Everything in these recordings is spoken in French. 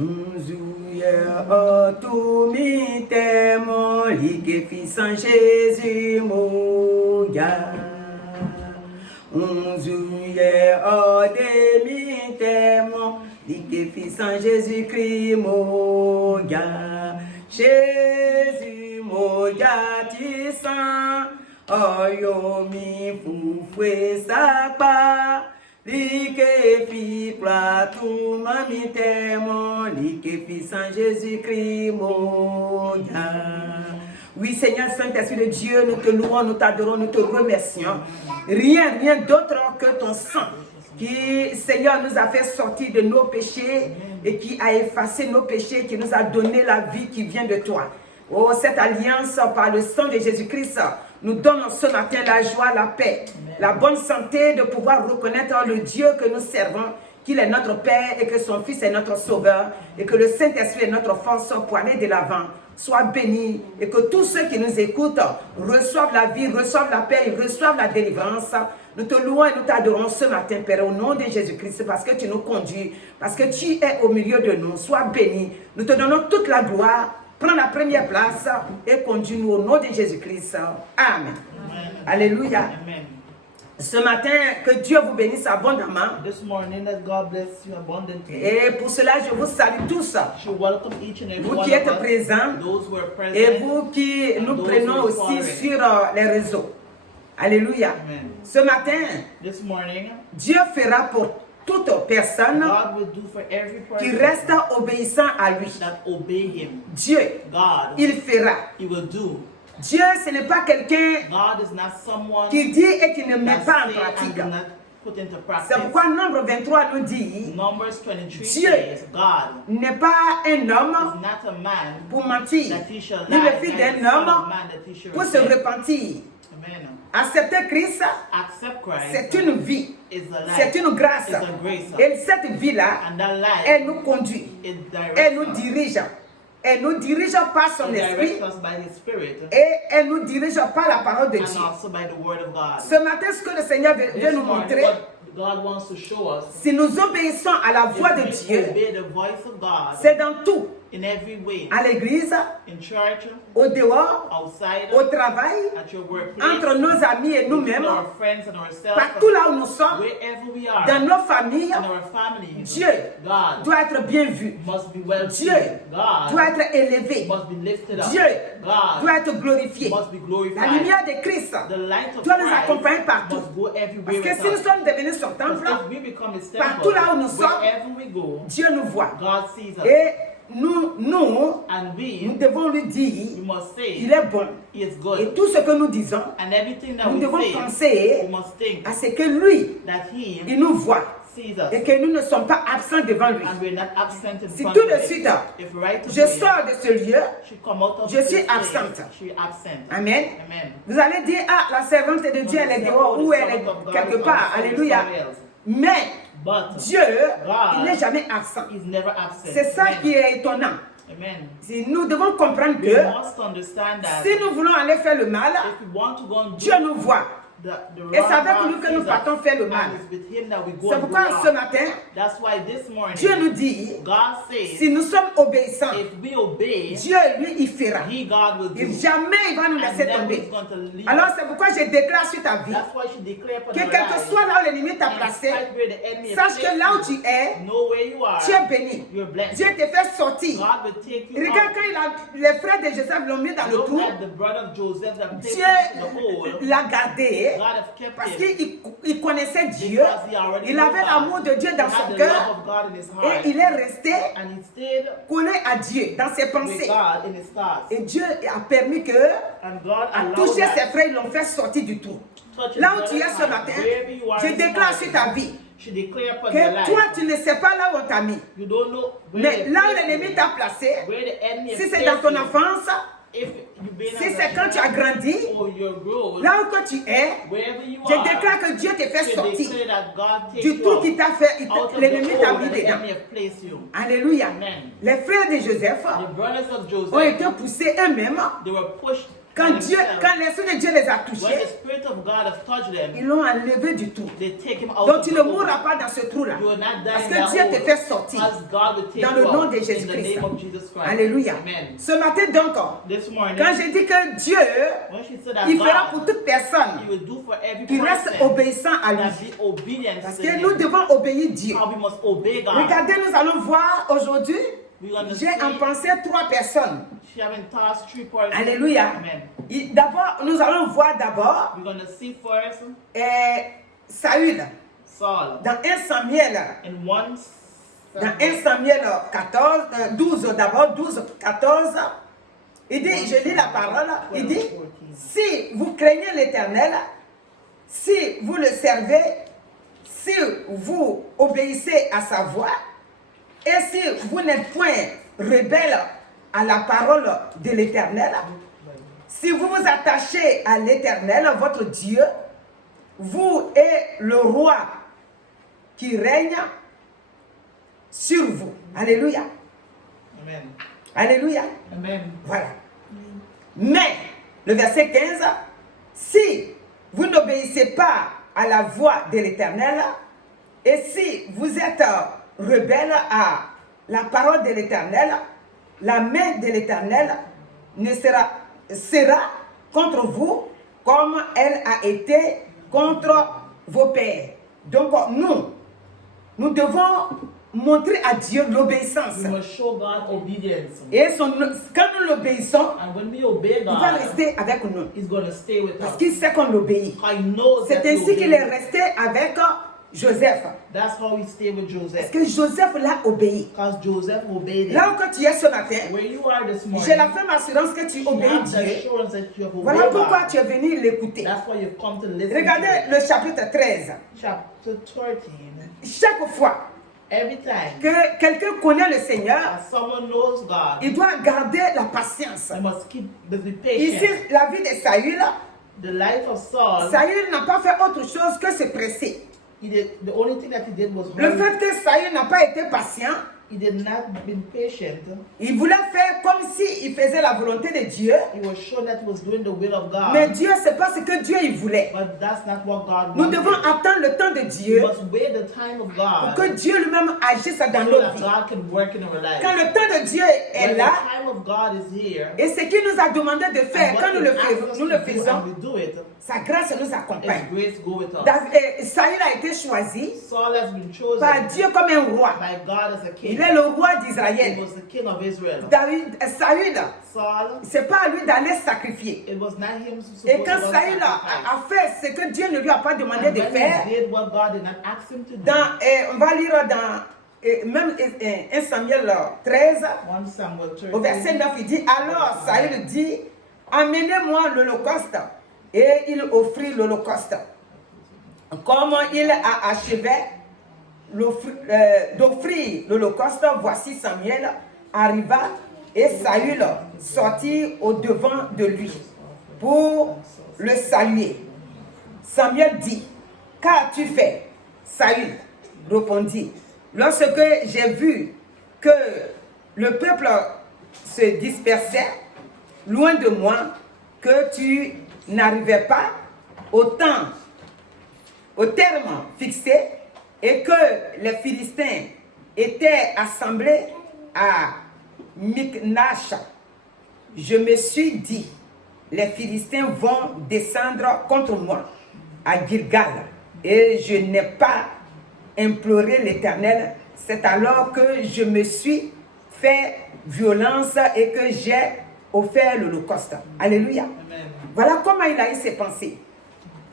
Nzouye otumi temo like fils en Jésus moya. Nzouye otumi temo like fils en Jésus-Christ moya. Jésus moya tu sens oyo mi fufwe sakpa. Like fi platou mami témoin, like fi Saint Jésus-Christ moya. Oui Seigneur Saint-Esprit de Dieu, nous te louons, nous t'adorons, nous te remercions. Rien d'autre que ton sang qui, Seigneur, nous a fait sortir de nos péchés et qui a effacé nos péchés, qui nous a donné la vie qui vient de toi. Oh, cette alliance par le sang de Jésus-Christ nous donne ce matin la joie, la paix, la bonne santé de pouvoir reconnaître le Dieu que nous servons, qu'il est notre Père et que son Fils est notre Sauveur et que le Saint-Esprit est notre force pour aller de l'avant. Sois béni et que tous ceux qui nous écoutent reçoivent la vie, reçoivent la paix, reçoivent la délivrance. Nous te louons et nous t'adorons ce matin, Père, au nom de Jésus-Christ, parce que tu nous conduis, parce que tu es au milieu de nous. Sois béni. Nous te donnons toute la gloire. Prends la première place et conduis-nous au nom de Jésus-Christ. Amen. Amen. Alléluia. Amen. Ce matin, que Dieu vous bénisse abondamment. This morning, that God bless you abundantly. Et pour cela, je vous salue tous. Vous qui êtes présents et vous qui nous prenons aussi sur les réseaux. Alléluia. Amen. Ce matin, this morning, Dieu fera pour toute personne qui reste obéissant à lui. Dieu, il fera. Dieu, ce n'est pas quelqu'un qui dit et qui ne met pas en pratique. C'est pourquoi Nombre 23 nous dit, Dieu n'est pas un homme pour mentir, ni le fils d'un homme pour se repentir. Accepter Christ, c'est une vie, c'est une grâce. Et cette vie-là, elle nous conduit, elle nous dirige. Elle nous dirige par son esprit et elle nous dirige par la parole de Dieu. Ce matin, ce que le Seigneur veut nous montrer, si nous obéissons à la voix de Dieu, c'est dans tout. À l'église, au dehors, au travail, entre nos amis et nous-mêmes, partout là où nous sommes, dans nos familles, Dieu doit être bien vu. Dieu doit être élevé. Dieu doit être glorifié. La lumière de Christ doit nous accompagner partout. Parce que si nous sommes devenus son temple, partout là où nous sommes, Dieu nous voit. Et nous devons lui dire, il est bon. Et tout ce que nous disons, nous devons penser à ce que lui, il nous voit. Et que nous ne sommes pas absents devant lui. Si tout de suite, je sors de ce lieu, je suis absente. Amen. Vous allez dire, ah, la servante de Dieu, elle est dehors ou elle est quelque part. Alléluia. Mais Dieu, il n'est jamais absent. C'est ça qui est étonnant. Si nous devons comprendre que si nous voulons aller faire le mal, Dieu nous voit. Et c'est avec lui que nous partons faire le mal. C'est pourquoi ce matin, Dieu nous dit, si nous sommes obéissants, Dieu, lui, il fera. Et jamais il va nous laisser tomber. Alors c'est pourquoi je déclare sur ta vie, que quel que soit là où l'ennemi t'a placé, sache que là où tu es béni. Dieu te fait sortir. Regarde quand les frères de Joseph l'ont mis dans le trou, Dieu l'a gardé. Parce qu'il connaissait Dieu, il avait l'amour de Dieu dans son cœur et il est resté collé à Dieu dans ses pensées. Et Dieu a permis que, à toucher ses frères, ils l'ont fait sortir du trou. Là où tu es ce matin, je déclare sur ta vie que toi tu ne sais pas là où on t'a mis. Mais là où l'ennemi t'a placé, si c'est dans ton enfance, si c'est quand tu as grandi, là où tu es, je déclare que Dieu te fait sortir du trou qui t'a fait, l'ennemi t'a mis dedans. Alléluia. Les frères de Joseph ont été poussés eux-mêmes Quand l'Esprit de Dieu les a touchés, ils l'ont enlevé du trou. Donc tu ne mourras pas dans ce trou-là. Parce que Dieu te fait sortir dans le nom de Jésus-Christ. Alléluia. Ce matin donc, quand j'ai dit que Dieu, il fera pour toute personne qui reste obéissant à lui. Parce que nous devons obéir Dieu. Regardez, nous allons voir aujourd'hui, j'ai en pensée 3 personnes. Alléluia. D'abord, nous allons voir d'abord Saül. Dans 1 Samuel. Dans 1 Samuel 12 d'abord, 12, 14. Il dit, je lis la parole, il dit, si vous craignez l'Éternel, si vous le servez, si vous obéissez à sa voix, et si vous n'êtes point rebelle à la parole de l'Éternel, si vous vous attachez à l'Éternel, votre Dieu, vous et le roi qui règne sur vous. Alléluia. Amen. Alléluia. Amen. Voilà. Mais, le verset 15, si vous n'obéissez pas à la voix de l'Éternel, et si vous êtes rebelle à la parole de l'Éternel, la main de l'Éternel sera contre vous comme elle a été contre vos pères. Donc nous devons montrer à Dieu l'obéissance. Et quand nous l'obéissons, il va rester avec nous. Parce qu'il sait qu'on l'obéit. C'est ainsi qu'il est resté avec Joseph. That's how he stayed with Joseph. Parce que Joseph l'a obéi. Because Joseph obeyed him. Là où tu es ce matin, j'ai la ferme assurance que tu obéis Dieu. Voilà pourquoi tu es venu l'écouter. Regardez le chapitre 13. Chapter 13. Chaque fois que quelqu'un connaît le Seigneur, il doit garder la patience. Ici, la vie de Saül, Saül n'a pas fait autre chose que se presser. The only thing that he did was le fait que Saül n'a pas été patient, he did not been patient. Il voulait faire comme s'il faisait la volonté de Dieu. He was sure that he was doing the will of God. Mais Dieu, c'est pas ce que Dieu il voulait. But that's not what God Nous wanted. devons attendre le temps de Dieu We must wait the time of God pour que Dieu lui-même agisse dans so nos that vies. God can work in our lives. Quand le temps de Dieu est When là, the time of God is here, et ce qu'il nous a demandé de faire, and quand what nous he le asks us faisons, to do and we do it, sa grâce nous accompagne. His grace go with us. Saül a été choisi Saul has been chosen par Dieu comme un roi. by God as a king. Il est le roi He d'Israël. was the king of Israel. Saül, Saul, c'est pas à lui d'aller sacrifier. it was not him supposed Et to quand go Saül sacrifice. a fait ce que Dieu ne lui a pas demandé And de when faire, he did what God did not ask him to do, on va lire dans même 1 Samuel 13, 1 Samuel 13, au verset 9, il dit, alors Saül dit, amenez-moi l'holocauste. Et il offrit l'holocauste. Comme il a achevé d'offrir l'holocauste, voici Samuel arriva et Saül sortit au devant de lui pour le saluer. Samuel dit, qu'as-tu fait? Saül répondit, lorsque j'ai vu que le peuple se dispersait loin de moi, que tu n'arrivais pas au terme fixé et que les Philistins étaient assemblés à Michmash, je me suis dit, les Philistins vont descendre contre moi à Gilgal et je n'ai pas imploré l'Éternel. C'est alors que je me suis fait violence et que j'ai offert l'holocauste. Alléluia. Amen. Voilà comment il a eu ses pensées.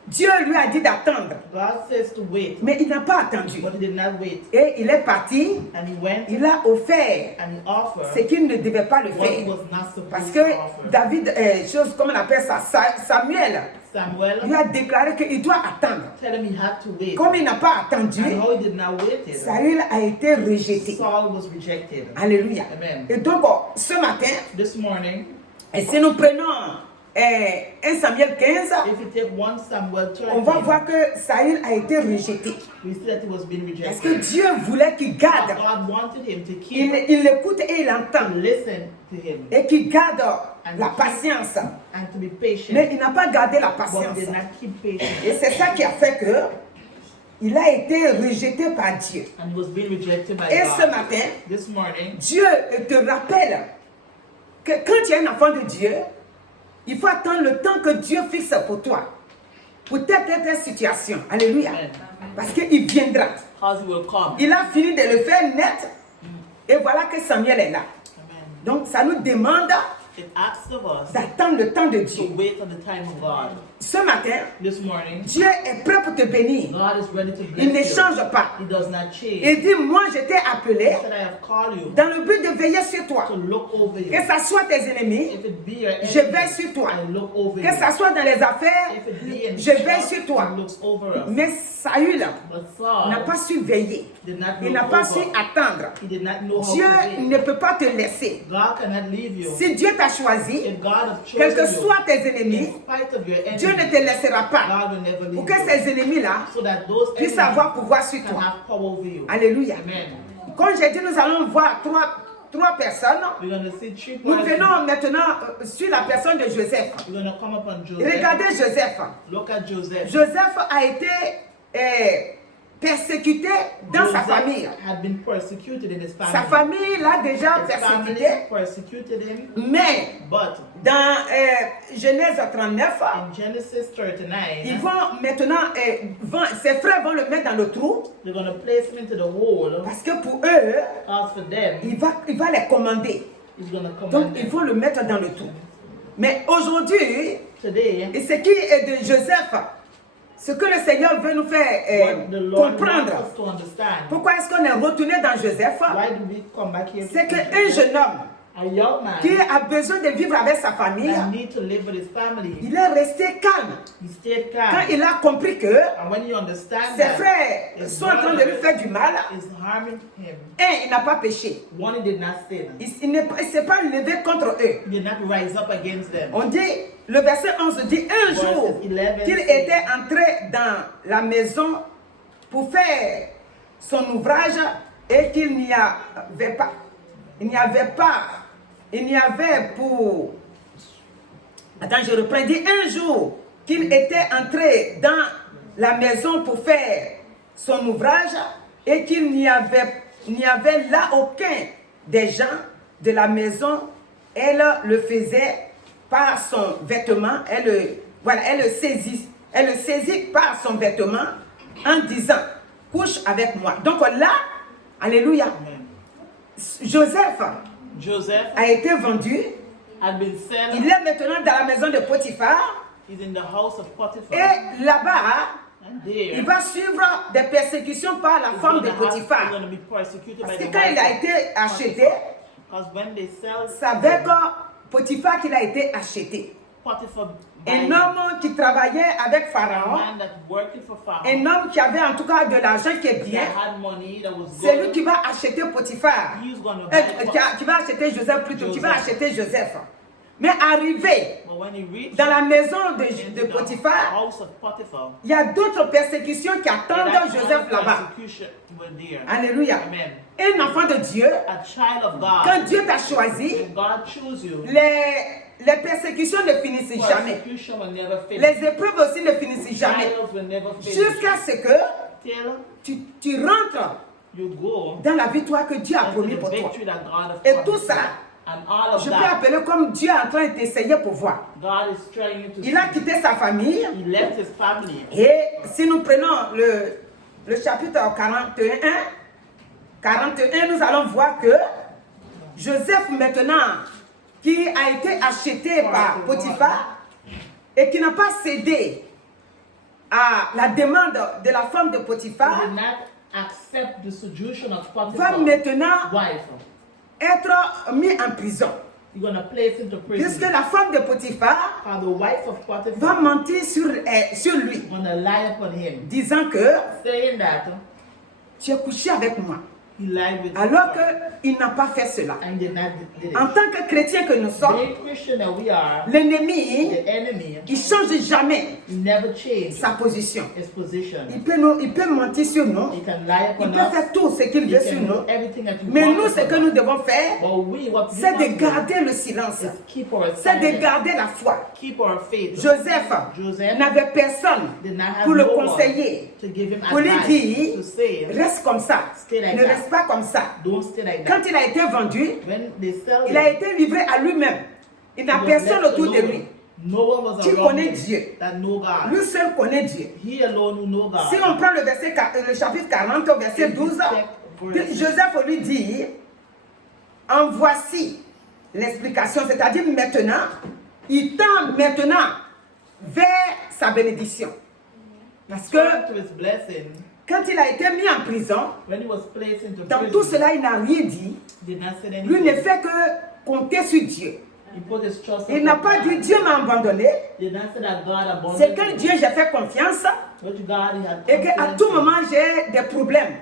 Dieu lui a dit d'attendre. God says to wait, Mais il n'a pas attendu. but he did not wait. Et il est parti. And he went Il a offert and he offered ce qu'il ne devait pas le what he faire. was not supposed Parce to que offer. David, chose comme on appelle ça, Samuel, Samuel lui a déclaré qu'il doit attendre. tell him he had to wait. Comme il n'a pas attendu, And how he did not wait it, Saül a été rejeté. Saul was rejected. Alléluia. Amen. Et donc, ce matin, This morning, et si nous prenons 1 Samuel 15, if you take 1 Samuel 13, on va voir que Saül a été rejeté. we see that he was being Parce que rejected. Dieu voulait qu'il garde. God wanted him to keep Il écoute et il entend. and listen to him Et qu'il garde la patience. And to be patient. Mais il n'a pas gardé la But patience. he did not keep patient. Et c'est ça qui a fait que il a été rejeté par Dieu. And he was being rejected by Et God. ce matin, This morning, Dieu te rappelle que quand tu es un enfant de Dieu, il faut attendre le temps que Dieu fixe pour toi. Pour telle situation. Alléluia. Amen. Parce qu'il viendra. because he will come. Il a fini de le faire net. Et voilà que Samuel est là. Amen. Donc ça nous demande It asks of us d'attendre le temps de to Dieu. wait on the time of God. Ce matin, This morning, Dieu est prêt pour te bénir. God is ready to bless Il ne you. change pas. He does not change. Il dit, moi je t'ai appelé He said, I have called you dans le but de veiller sur toi. to look over you. Que ça soit tes ennemis, If it be your je enemy, veille sur toi. I look over Que you. ça soit dans les affaires, If it be in je veille shop, sur toi. he looks over us. Mais Saül But Saul n'a pas su veiller. did not Il look n'a pas over. su attendre. He did not know how Dieu to wait. ne peut pas te laisser. God cannot leave you. Si Dieu t'a choisi, If God has quels que chosen you, soient tes ennemis, in spite of your Dieu ne enemies, te laissera pas. God will never Pour leave que you. ces ennemis-là So that those puissent enemies avoir pouvoir sur can toi. have power over you. Alléluia. Amen. Comme j'ai dit, nous allons voir trois personnes. We're going to see three Nous persons. venons maintenant sur la personne de Joseph. We're going to come upon Joseph. Regardez Joseph. Look at Joseph. Joseph a été persécuté dans sa Joseph famille. had been persecuted in his family. Sa famille l'a déjà His family persécuté. persecuted him. Mais But dans Genèse 39, in Genesis 39, ils vont maintenant, ses frères vont le mettre dans le trou. they're going to place him into the hole. Parce que pour eux, As for them, il va les commander. he's going to Donc command ils them. vont le mettre dans le trou. Mais aujourd'hui, Today, et ce qui est de Joseph, ce que le Seigneur veut nous faire what the Lord wants comprendre. us to understand. Pourquoi est-ce qu'on est retourné dans Joseph? Why do we come back here? C'est qu'un jeune homme A young man qui a besoin de vivre avec sa famille, that need to live with his family. il est resté calme. He stayed Quand calm. il a compris que And when you understand ses that frères his sont en train de lui faire du mal, is harming him, il n'a pas péché. one, he did not sin. Il ne s'est pas levé contre eux. He did not rise up against them. On dit, le verset 11 dit, un jour Verses 11 qu'il était entré dans la maison pour faire son ouvrage et qu'il n'y avait pas, il n'y avait pour... Attends, je reprends. Il dit un jour qu'il était entré dans la maison pour faire son ouvrage et qu'il n'y avait là aucun des gens de la maison. Elle le faisait par son vêtement. Elle le saisit par son vêtement en disant, couche avec moi. Donc là, alléluia, Amen. Joseph Joseph a été vendu. had been sent. Il est maintenant dans la maison de Potiphar. He's in the house of Potiphar. Et là-bas, And there, il va suivre des persécutions par la femme de he's Potiphar. going to be persecuted Parce by que the quand il a wife été of acheté, Potiphar. Because when they sell c'est avec Potiphar qu'il a été acheté. Potiphar, Un homme qui travaillait avec a Pharaon, man that working for Pharaoh, un homme qui avait en tout cas de l'argent qui est bien, that had money, that was c'est lui good, qui va acheter Potiphar. he was going to buy Qui va acheter Joseph plutôt, qui va Joseph. acheter Joseph. Mais arrivé But when he reached dans la maison de into the Potiphar, house of Potiphar, il y a d'autres persécutions qui attendent that Joseph là-bas. persecution were there. Alléluia. Amen. Un enfant de Dieu, A child of God, quand Dieu t'a choisi, when God choose you, les persécutions ne finissent jamais. persecution will never fail. Les épreuves aussi ne finissent jamais. Trials will never fail. Jusqu'à ce que Till tu rentres you go dans la victoire que Dieu a into promis the pour toi. victory that God has Et promised tout ça, you. And all of je peux that, appeler comme Dieu est en train de t'essayer pour voir. God is trying you to Il a see. quitté sa famille. He left his family. Et si nous prenons le chapitre 41, nous allons voir que Joseph maintenant, qui a été acheté par Potiphar et qui n'a pas cédé à la demande de la femme de He Potiphar, did not accept the suggestion of va Potiphar's maintenant wife. être mis en prison. He's going to place him to Puisque prison. la femme de Potiphar For the wife of va Potiphar mentir sur lui, going to lie upon him, disant que saying that tu es couché avec moi. He lied with alors his heart. qu'il n'a pas fait cela. And did not did it. En tant que chrétien que nous sommes, Being Christian that we are, l'ennemi, the enemy, il ne change jamais he never changed sa position. his position. Il peut mentir sur nous, He can lie il upon peut us. faire tout ce qu'il He veut sur can do nous. everything that you Mais want nous, ce upon que us. nous devons faire, But we, what we c'est must de do garder le silence. is keep our C'est de silence, garder la foi. keep our faith. Joseph n'avait personne did not have pour le no one conseiller, to give him pour lui advice, dire, to say, reste comme ça, Stay like ne that. reste pas comme ça. don't stay like Quand that. il a été vendu, When they sell il a him, été livré à lui-même. Il n'a he was personne left autour de alone. lui. No one was Qui around connaît him Dieu? that know God. Lui seul connaît Dieu. He alone who know God. Si on prend le chapitre 40 au verset 12, Joseph lui dit, en voici l'explication, c'est-à-dire maintenant, il tend maintenant vers sa bénédiction. Parce que Turn to his blessing. quand il a été mis en prison, When he was placed into dans prison, tout cela, il n'a rien dit. did not say Lui anything. ne fait que compter sur Dieu. He put his trust Il upon n'a pas God. dit Dieu m'a abandonné. Did not say that God abandoned C'est quand him. Dieu j'ai fait confiance But God, he had et qu'à confidence tout in. moment j'ai des problèmes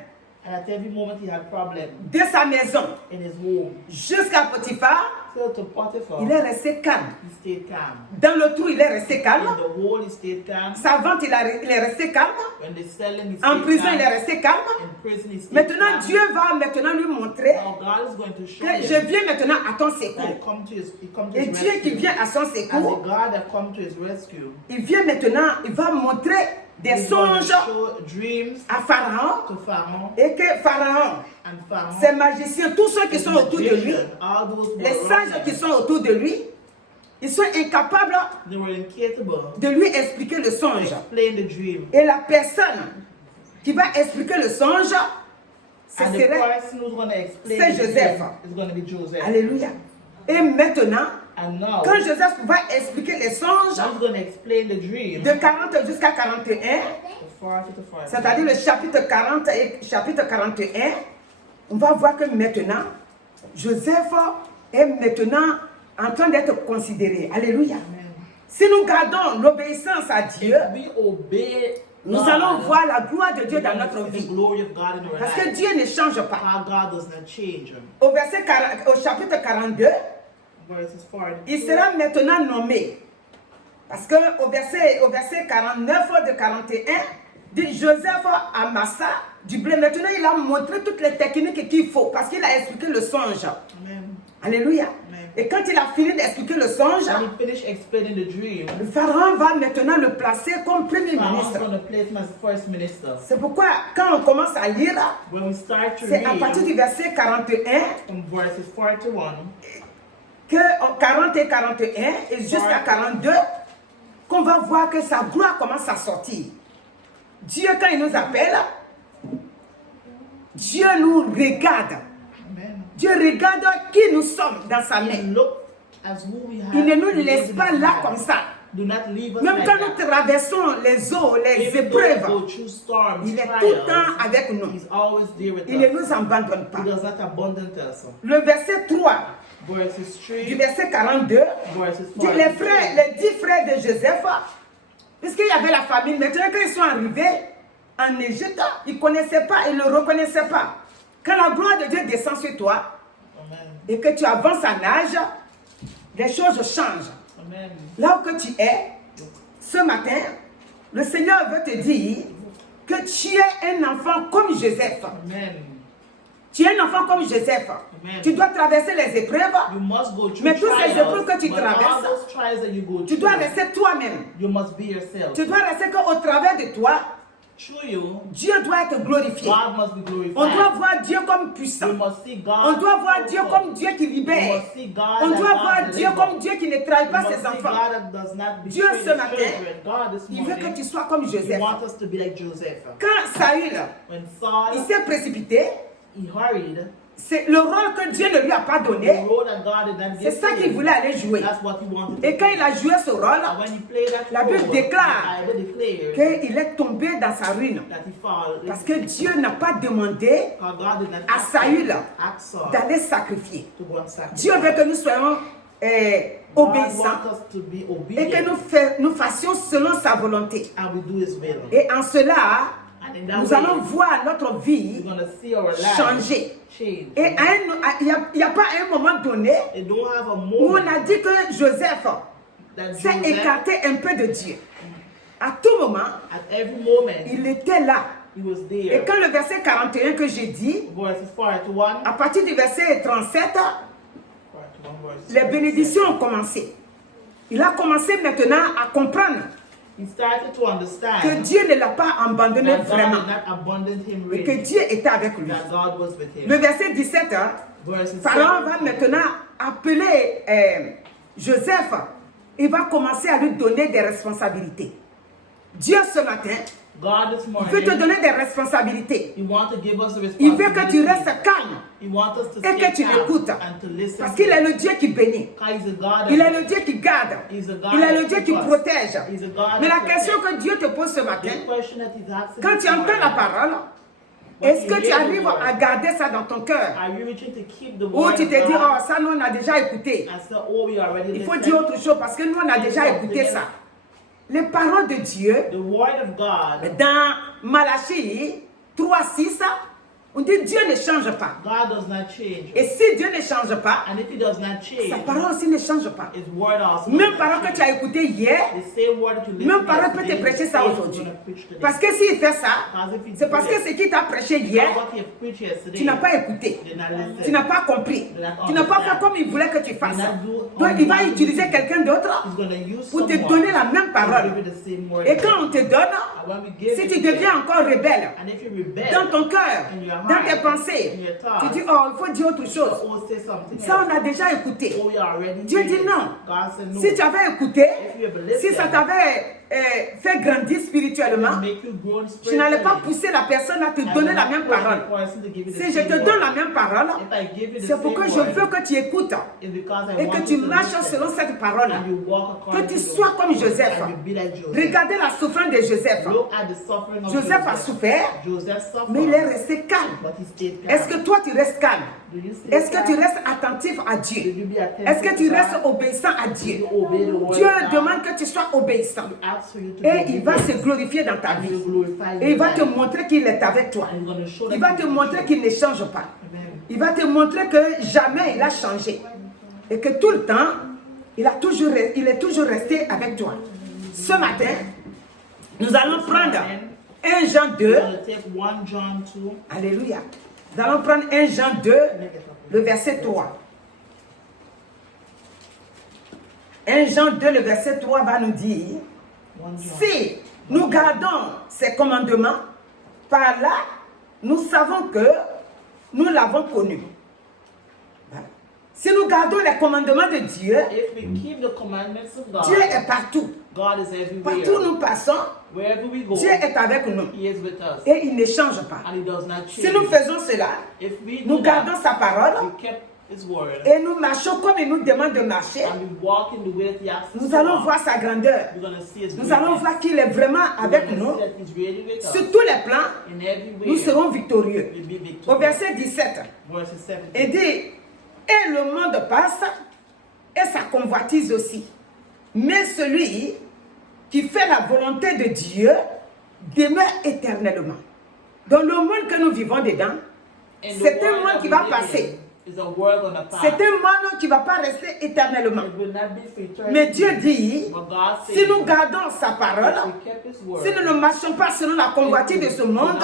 And at every moment he had problems de sa maison in his home. jusqu'à Potiphar. So to Potiphar, Il est resté calme. he stayed calm. Dans le trou, il est resté calme. In the hole, he stayed calm. Sa vente, il est resté calme. When they sell him, he En stayed prison, calm. il est resté calme. In prison, he stayed Maintenant, calm. Dieu va maintenant lui montrer Now God is going to show que je him viens maintenant à ton that secours. he come to Et his Dieu qui rescue. vient à son And the secours, God that come to his rescue, il vient maintenant, il va montrer des he's going to songes show dreams à Pharaon. to Pharaoh Et que Pharaon, and Pharaoh, ses magiciens, tous ceux qui his sont autour de lui, magician, all those who les were sages around qui him, sont autour de lui, ils sont incapables they were incapable de lui expliquer le to songe. explain the dream. Et la personne qui va expliquer le songe, ce And the serait person who's going to explain c'est the Joseph. dream is going to be Joseph. Alléluia. Et maintenant, And now, quand Joseph va expliquer les songes he's going to explain the dream de 40 jusqu'à 41, to 40 to 40. c'est-à-dire le chapitre 40 et chapitre 41, on va voir que maintenant, Joseph est maintenant en train d'être considéré. Alléluia. Amen. Si nous gardons l'obéissance à Dieu, We obey nous God, allons voir la gloire de Dieu we're dans going notre to see the vie. glory of God in our Parce que life. Dieu ne change pas. How God does not change. Au chapitre 42, Verses 40. il sera maintenant nommé. Parce que au verset 49 de 41, dit Joseph amassa du blé. Maintenant, il a montré toutes les techniques qu'il faut. Parce qu'il a expliqué le songe. Amen. Alléluia. Amen. Et quand il a fini d'expliquer le songe, When he finished explaining the dream, le pharaon va maintenant le placer comme premier Pharaoh's ministre. going to place him as first minister. C'est pourquoi, quand on commence à lire, When we start to c'est à partir du read verset 41 from verses 41 que 40 et 41 et jusqu'à 42 qu'on va voir que sa gloire commence à sortir. Dieu, quand il nous appelle, Dieu nous regarde. Amen. Dieu regarde qui nous sommes dans sa He main. looked as who we have. Il ne nous laisse in pas his là hand. comme ça. Do not leave us Même like quand that. nous traversons les eaux, les Even though we épreuves, go through storms, il est trials, tout le temps avec nous. He's always there with Il ne us. nous abandonne pas. He does not abandon us. Le verset 3 Verses 3, du verset 42 verses dit 4. les 10 frères de Joseph, puisqu'il y avait la famine, maintenant quand ils sont arrivés en Égypte, ils ne connaissaient pas, ils ne le reconnaissaient pas. Quand la gloire de Dieu descend sur toi Amen. et que tu avances en âge, les choses changent. Amen. Là où que tu es, ce matin, le Seigneur veut te dire que tu es un enfant comme Joseph. Amen. Tu es un enfant comme Joseph. Amen. Tu dois traverser les épreuves. You must go through Mais tous ces trials, épreuves que tu but traverses, all those trials that you go Tu through, dois rester toi-même. you must be yourself. Tu dois rester qu'au travers de toi, Through you, Dieu doit être glorifié. God must be glorified. On doit voir Dieu comme We puissant. must see God. On doit voir Dieu powerful. comme Dieu qui We libère. must see God On as doit God voir Dieu delivers. comme Dieu qui ne trahit We pas must ses see enfants. God that does not Dieu, betray ce his matin, children. God this Il veut que morning, tu sois comme He Joseph. wants us to be like Joseph. Quand Saül, When il Saul, s'est précipité, he hurried, c'est le rôle que Dieu ne lui a pas the donné. role that God did not C'est give ça to qu'il him. voulait aller jouer. That's what he wanted to Et quand do. il a joué ce rôle, And when he played that La Bible role, déclare the Bible declares qu'il est tombé dans sa ruine. that he fall. Parce que Dieu n'a pas demandé God did not à Saül ask Saul d'aller sacrifier. to go and sacrifice. Dieu veut que nous soyons God obéissants wants us to be et que obedient nous fassions selon sa volonté. and we do his will. Et en cela, nous allons voir notre vie changer. Et il n'y a pas un moment donné où on a dit que Joseph s'est écarté un peu de Dieu. À tout moment, il était là. Et quand le verset 41 que j'ai dit, à partir du verset 37, les bénédictions ont commencé. Il a commencé maintenant à comprendre que Dieu ne l'a pas abandonné vraiment et que Dieu était avec lui. Le verset 17, Pharaon va maintenant appeler Joseph. Il va commencer à lui donner des responsabilités. Dieu ce matin, il veut te donner des responsabilités. Il veut que tu restes calme et que tu l'écoutes. Parce qu'il est le Dieu qui bénit. Il est le Dieu qui garde. Il est le Dieu qui protège. Mais la question que Dieu te pose ce matin, quand tu entends la parole, est-ce que tu arrives à garder ça dans ton cœur? Ou tu te dis, oh ça nous on a déjà écouté. Il faut dire autre chose parce que nous on a déjà écouté ça. Les paroles de Dieu, dans Malachie 3:6, on dit Dieu ne change pas. Et si Dieu ne change pas, sa parole aussi ne change pas. Même parole que tu as écoutée hier, même parole peut te prêcher ça aujourd'hui. Parce que s'il fait ça, c'est parce que ce qu'il t'a prêché hier, tu n'as pas écouté, tu n'as pas compris, tu n'as pas fait comme il voulait que tu fasses. Donc il va utiliser quelqu'un d'autre pour te donner la même parole. Et quand on te donne, si tu deviens encore rebelle dans ton cœur, dans tes pensées, tu dis, oh, il faut dire autre chose. Ça, on a déjà écouté. Dieu dit non. Si tu avais écouté, si ça t'avait fait grandir spirituellement, tu n'allais pas pousser la personne à te donner la même parole. Si je te donne la même parole, c'est pour que je veux que tu écoutes et que tu marches selon cette parole. Que tu sois comme Joseph. Regardez la souffrance de Joseph. Joseph a souffert, mais il est resté calme. Est-ce que toi tu restes calme? Est-ce que tu restes attentif à Dieu? Est-ce que tu restes obéissant à Dieu? Dieu demande que tu sois obéissant. Et il va se glorifier dans ta vie. Et il va te montrer qu'il est avec toi. Il va te montrer qu'il ne change pas. Il va te montrer que jamais il a changé. Et que tout le temps, il est toujours resté avec toi. Ce matin, nous allons prendre 1 Jean 2. Alléluia. Nous allons prendre 1 Jean 2, le verset 3. 1 Jean 2, le verset 3 va nous dire, si nous gardons ses commandements, par là, nous savons que nous l'avons connu. Si nous gardons les commandements de Dieu, Dieu est partout. Partout où nous passons, Dieu est avec nous. Et il ne change pas. Si nous faisons cela, nous gardons sa parole et nous marchons comme il nous demande de marcher, nous allons voir sa grandeur. Nous allons voir qu'il est vraiment avec nous. Sur tous les plans, nous serons victorieux. Au verset 17, il dit, et le monde passe, et sa convoitise aussi. Mais celui qui fait la volonté de Dieu demeure éternellement. Dans le monde que nous vivons dedans, c'est un monde qui va passer. C'est un monde qui ne va pas rester éternellement. Mais Dieu dit, si nous gardons sa parole, si nous ne marchons pas selon la convoitise de ce monde,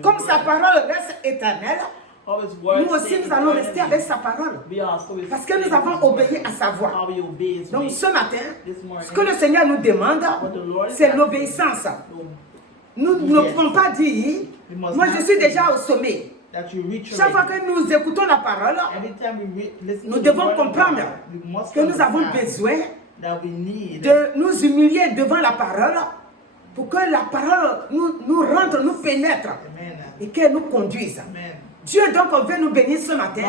comme sa parole reste éternelle, nous aussi nous allons rester avec sa parole. Parce que nous avons obéi à sa voix. Donc ce matin, ce que le Seigneur nous demande, c'est l'obéissance. Nous ne pouvons pas dire, moi je suis déjà au sommet. Chaque fois que nous écoutons la parole, nous devons comprendre que nous avons besoin de nous humilier devant la parole pour que la parole nous rentre, nous pénètre et qu'elle nous conduise. Dieu donc veut nous bénir ce matin.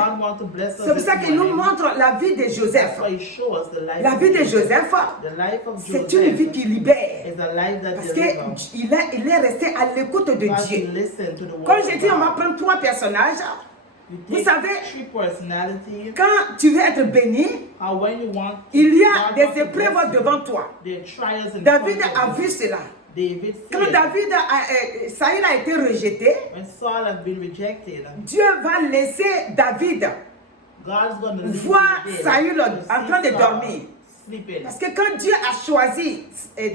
C'est pour ça qu'il nous montre la vie de Joseph. La vie de Joseph, c'est une vie qui libère. Parce qu'il est resté à l'écoute de Dieu. Comme j'ai dit, on va prendre 3 personnages. Vous savez, quand tu veux être béni, il y a des épreuves devant toi. David a vu cela. David Quand said, Saül a été rejeté, when Saul had been rejected, Dieu va laisser David God's going to voir Saül en train de dormir. Sleeping. Parce que quand Dieu a choisi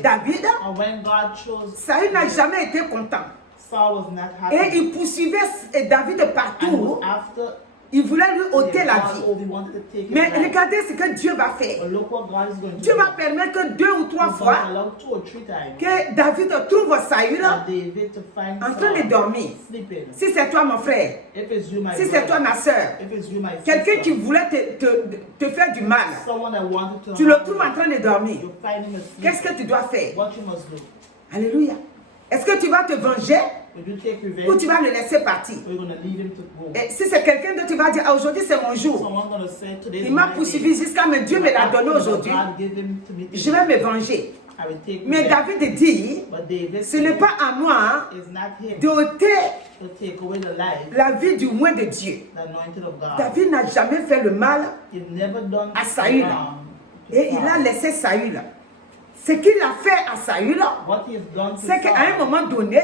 David, And when God chose Saül n'a jamais été content. Saul was not happy. Et il poursuivait David And partout. after Il voulait lui ôter la God, vie. he wanted to take his Mais life. regardez ce que Dieu va faire. But look what God is going to Dieu do. va permettre que 2 ou 3 He's fois going to allow 2 or 3 times que David trouve Saül for David to find en train de Saul dormir. sleeping. Si c'est toi mon frère, If it's you, my si c'est toi brother, ma soeur, if it's you, my quelqu'un qui sister, voulait te faire du mal, someone that wanted to tu le harm trouves you, en train de dormir. you find him asleep. Qu'est-ce que tu dois faire? What you must do? Alléluia. Est-ce que tu vas te venger Will you take ou revenge? tu vas le laisser partir? Or you're going to leave him to go? Et si c'est quelqu'un d'autre, tu vas dire, ah, aujourd'hui c'est mon jour. Someone's going to say, today's Il m'a my poursuivi day. jusqu'à mais Dieu me l'a donné aujourd'hui. God gave him to me Je today. vais me venger. I will take Mais revenge. David dit, But David ce n'est pas à moi is not him d'ôter to take away the life, la vie du moins de Dieu. the anointed of God. David n'a jamais fait le mal He's never done à Saül. wrong to Et il a Saul. laissé Saül. Ce qu'il a fait à Saül, What he has done to c'est qu'à un Saul, moment donné,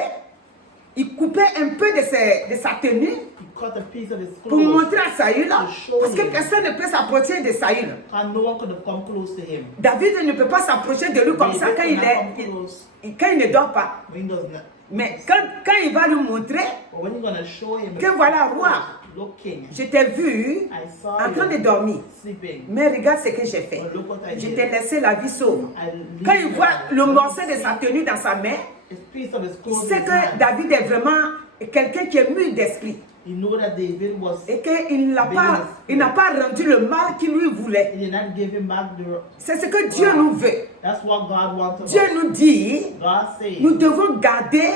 il coupait un peu de sa tenue he cut a piece of his pour clothes. montrer à Saül, parce que personne ne peut s'approcher de Saül. And no one could have come close to him. David ne peut pas s'approcher de lui comme ça quand David could not come close quand il ne dort pas. when he does not. Mais quand il va lui montrer But when you're going to show him, que voilà, roi, look, king, je t'ai vu I saw en train de you dormir. sleeping. Mais regarde ce que j'ai fait. But look what I Je did. t'ai laissé la vie sauve. I leave Quand il you voit alone. le morceau de sa tenue dans sa main, His piece of his il clothes sait in his que hand. David est vraiment quelqu'un qui est mûr d'esprit. He knew that David was. Et qu'il n'a pas rendu le mal qu'il lui voulait. He did not give him back the. C'est ce que Dieu nous veut. That's what God wants of Dieu us. nous dit, God says nous devons garder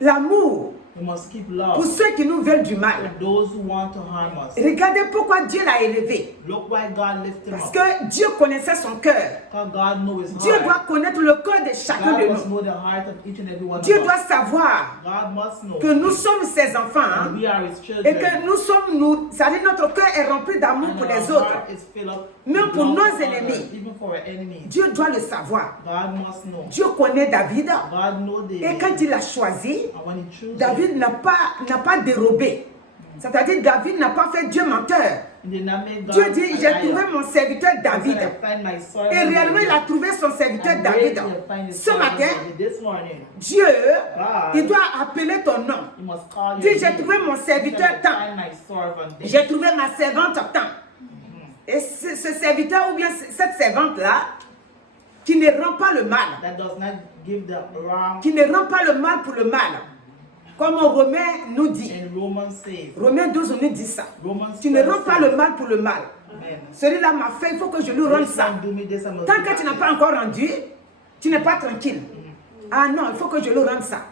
l'amour we must keep pour love ceux qui nous veulent du for mal. those who want to harm us. Regardez pourquoi Dieu l'a élevé. Look why God lifted him Parce up. que Dieu connaissait son cœur. Because God knows his Dieu heart. doit connaître le cœur de chacun God de must nous. know the heart of each and every one Dieu of doit us. savoir God must know que nous sommes ses enfants, that hein, we are his et children. que c'est-à-dire notre cœur est rempli d'amour And pour our les autres. heart is filled up Même with pour love nos for others, ennemis. even for our enemies. Dieu doit le savoir. God must know. Dieu connaît David. God knows Et David. quand il l'a choisi, And when he chooses, David n'a pas dérobé. C'est-à-dire David n'a pas fait Dieu menteur. he did not make God Dieu dit, a j'ai liar. trouvé mon serviteur He David. said, I find my servant Et réellement, il a David. trouvé son serviteur And David. really, I find his Ce servant matin, David. This morning, Dieu, God, il doit appeler ton nom. he must call Dis, you. j'ai trouvé mon He serviteur said, I tant. find my servant David. J'ai trouvé ma servante tant. Et ce serviteur ou bien cette servante-là, qui ne rend pas le mal, That does not give the wrong. qui ne rend pas le mal pour le mal. Comme Romain nous dit, And Romans says, Romain 12 nous dit ça. Romans Tu ne 12 rends pas says, le mal pour le mal. Amen. Celui-là m'a fait, il faut que je lui rende This ça. man do me this, I must Tant do que tu that. n'as pas encore rendu, tu n'es pas tranquille. Ah non, il faut que je lui rende ça.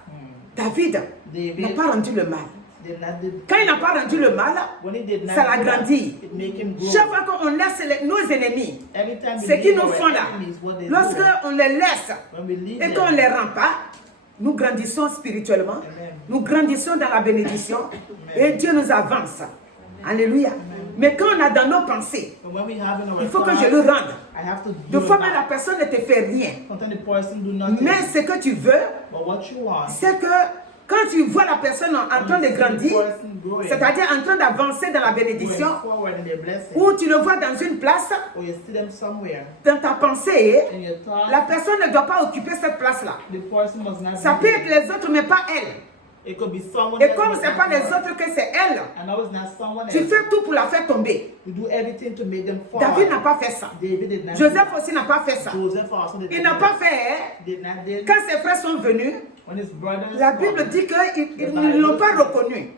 David n'a David pas rendu le mal. did not do. Quand il n'a pas rendu le mal, When he did not ça do that, l'agrandit. it make him grow. Chaque fois qu'on laisse nos ennemis, Every time we ce qu'ils leave nous our font là, enemies, what they lorsque do, on les laisse when we leave et qu'on ne them, les rend pas, nous grandissons spirituellement, Amen. nous grandissons dans la bénédiction et Dieu nous avance. Alléluia. Mais quand on a dans nos pensées, but when we have in our il faut que thoughts, je le rende. I have to De do fois it même la back. personne ne te fait rien. Sometimes the person do nothing. Mais ce que tu veux, But what you want, c'est que quand tu vois la personne en train de grandir, c'est-à-dire en train d'avancer dans la bénédiction, going forward in their blessing, ou tu le vois dans une place, or you see them somewhere dans ta pensée, in your thoughts, la personne ne doit pas occuper cette place-là. the person must not Ça be peut there. être les autres, mais pas elle. It could be someone Et else, comme but ce n'est not pas les her. autres que c'est elle, And now it's not someone tu else. fais tout pour la faire tomber. You do everything to make them fall. David n'a pas fait ça. David did not. Joseph aussi n'a pas fait ça. Joseph also did Il not. n'a pas fait, Did not did. quand ses frères sont venus, When his brothers la come, Bible dit qu'ils ne l'ont pas reconnu.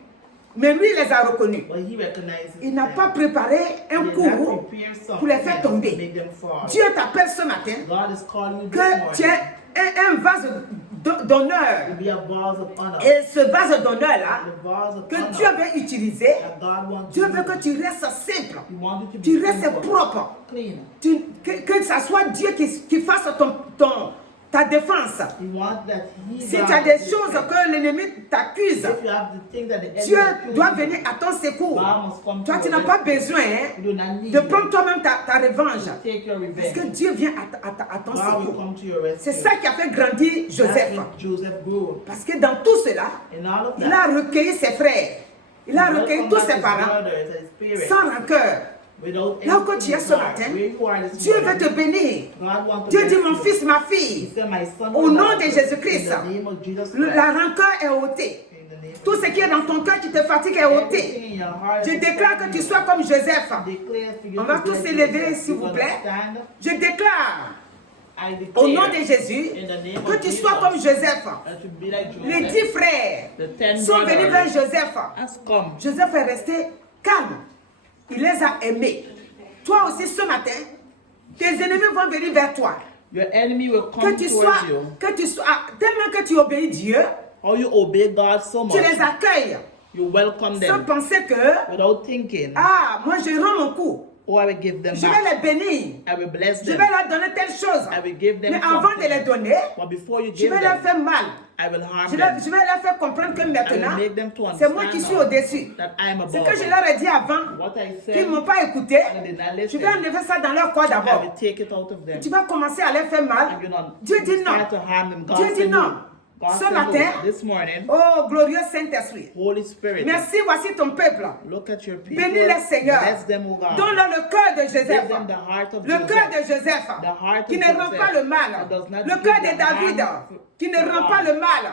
Mais lui, il les a reconnus. but he recognizes Il n'a them. pas préparé He un did coup not prepare something pour les faire else to tomber. make them fall. Dieu t'appelle ce matin God is calling you this que tu morning es un vase to d'honneur. be a vase of honor. Et ce vase d'honneur-là, The vase of que honor Dieu veut utiliser, that God wants Dieu you veut to que tu restes simple. He wants you to Tu be restes simple, propre. clean. Que ça soit Dieu qui fasse ta défense. You want that he Si God tu as des will choses defend. que l'ennemi t'accuse, If you have the things that the enemy Dieu accuses doit you, venir à ton secours. God must come Toi, to tu your n'as pas rescue. besoin You do not need de prendre toi-même ta revanche. to take your Parce que revenge. Dieu vient à ton God will secours. come to your rescue. C'est ça qui a fait grandir That's Joseph. what Joseph grew. Parce que dans tout cela, In all of il that, a recueilli ses frères. Il a recueilli welcome tous back ses his parents brothers and his parents sans rancœur. without Là où anything tu es in ce heart. matin, Where you are this Dieu veut morning, te bénir. God wants to Dieu dit, bless mon you. fils, ma He fille, said, my son, au my nom de daughter, Jésus-Christ, in the name of Jesus Christ, la rancœur est ôtée. in the name of Tout ce qui est dans ton cœur qui te fatigue est ôté. everything in your heart Je is déclare que from tu you. sois comme Joseph. Declare for you On to va tous bless s'élever, yourself. s'il You vous wanna plaît. stand? Je déclare I au nom declare de Jésus in the name que of tu Jesus sois comme Joseph. that you be like Les Joseph. 10 frères The 10 sont venus vers brothers Joseph. has come. Joseph est resté calme. Il les a aimés. Toi aussi ce matin, tes ennemis vont venir vers toi. Your enemy will Que come tu towards sois, you. tellement que tu obéis Dieu, How you obey God so tu much, les accueilles you welcome sans them penser que, without thinking, moi je rends mon coup. oh, I will give them Je vais back. les bénir. I will bless Je them. vais leur donner telle chose. I will give them Mais avant de something. les donner, But before you je give vais leur them, faire mal. I will harm Je them. vais leur faire comprendre que I will maintenant, make them to c'est moi qui suis understand au-dessus. that I am Ce above que je them. leur ai dit avant, What I qu'ils said, ne m'ont pas écouté, and they did not je listen. vais enlever ça dans leur corps I will d'abord. take it out of them. Tu vas commencer à leur faire mal. I'm gonna Dieu dit non. start to harm them. God Dieu dit said non. no. God Ce said matin, no. This morning, oh glorieux Saint-Esprit, Holy Spirit, merci, voici ton peuple. look at your people. Bénis-les, Seigneur. Bless them, O God. Donne-leur le cœur de Give Joseph. them the heart of Le cœur de Joseph. Joseph, The heart qui of ne rend Joseph pas le mal. that does not Le give cœur de them David, harm qui ne to rend God. pas le mal.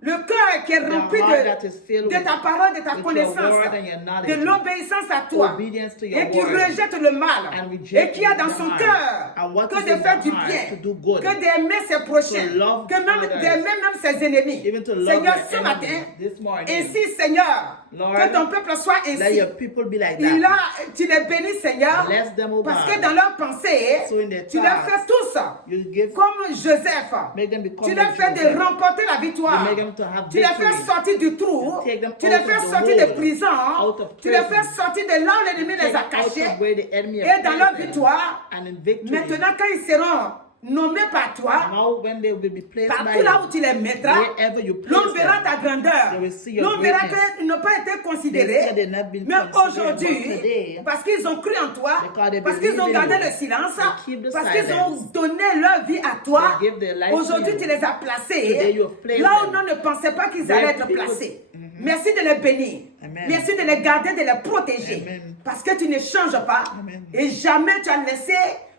Le cœur qui est rempli heart that is filled de with- ta parole, de ta with your connaissance, word and your knowledge. de l'obéissance à toi, Obedience to your et qui word. rejette le mal, And reject et qui a dans the son harm. cœur And what que is de in faire the du heart bien, to do good. que d'aimer ses prochains, To love que même others. d'aimer même ses ennemis. Even to love Seigneur, your ce enemies. matin, This morning, ainsi Seigneur, Lord, que ton peuple soit let ainsi. your people be like Il that. a, tu les bénis, Seigneur, Bless them, O parce God. que dans leur pensée, So in their tu leur thoughts, fais tous You give, comme Joseph. make them become Tu like les fais de Joseph. remporter la victoire. You make them to have Tu les victory. fais sortir du trou. You take them Tu out les of fais the sortir de hole, prison. out of Tu les prison. fais sortir de là où l'ennemi les Take a them out cachés. of where the enemy Et has dans leur placed them. victoire, And in victory, maintenant quand ils seront nommés par toi, now when they will be placed by partout là où you, tu les mettras, wherever you place l'on verra them, ta grandeur. they will see your L'on verra greatness. qu'ils n'ont pas été They see considérés. they've not been Mais considered, but aujourd'hui, today, parce qu'ils ont cru en toi, because they parce qu'ils believe ont in gardé you, le silence, they keep the parce qu'ils silence, ont donné leur vie à toi, they give their life to aujourd'hui you. tu les as Today placés you have placed là où them. on ne pensait pas qu'ils Where allaient être people- placés. Merci de les bénir. Amen. Merci de les garder, de les protéger. Amen. Parce que tu ne changes pas. Amen. Et jamais tu as laissé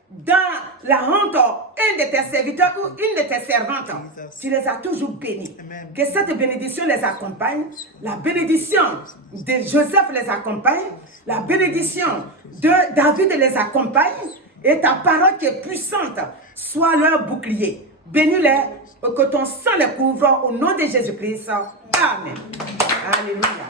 dans la honte un de tes serviteurs ou une de tes servantes. Jesus. Tu les as toujours bénis. Amen. Que cette bénédiction les accompagne. La bénédiction de Joseph les accompagne. La bénédiction de David les accompagne. Et ta parole qui est puissante soit leur bouclier. Bénis-les, que ton sang les couvre au nom de Jésus-Christ. Amen. Alléluia.